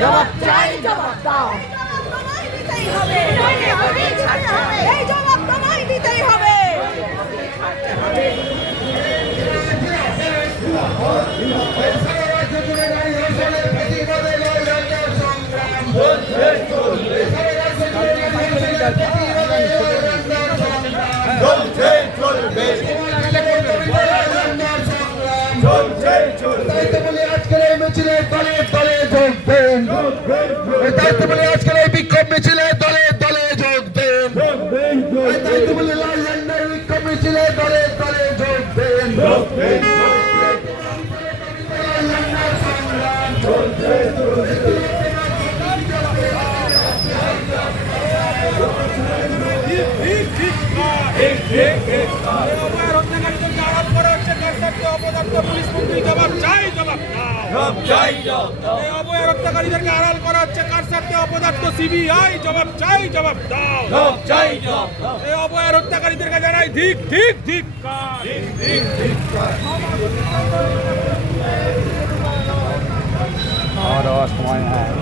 জবাব চাই, জবাব দাও। এই জবাব তোমায় দিতেই হবে। আজকের এই মিছিলে দলে দলে যোগ দেন, দায়িত্ব বলে আজকের এই বিক্ষোভ মিছিলে দলে দলে যোগ দেন, দায়িত্ব বলে লাল ঝান্ডার বিক্ষোভ মিছিলে দলে দলে যোগ দেন। হত্যাকারীদেরকে আড়াল করা হচ্ছে কার স্বার্থে অপদার্থ সিবিআই জবাব চাই, জবাব দাও। এই অবয়ের হত্যাকারীদেরকে জানাই ধিক ধিক ধিক সময়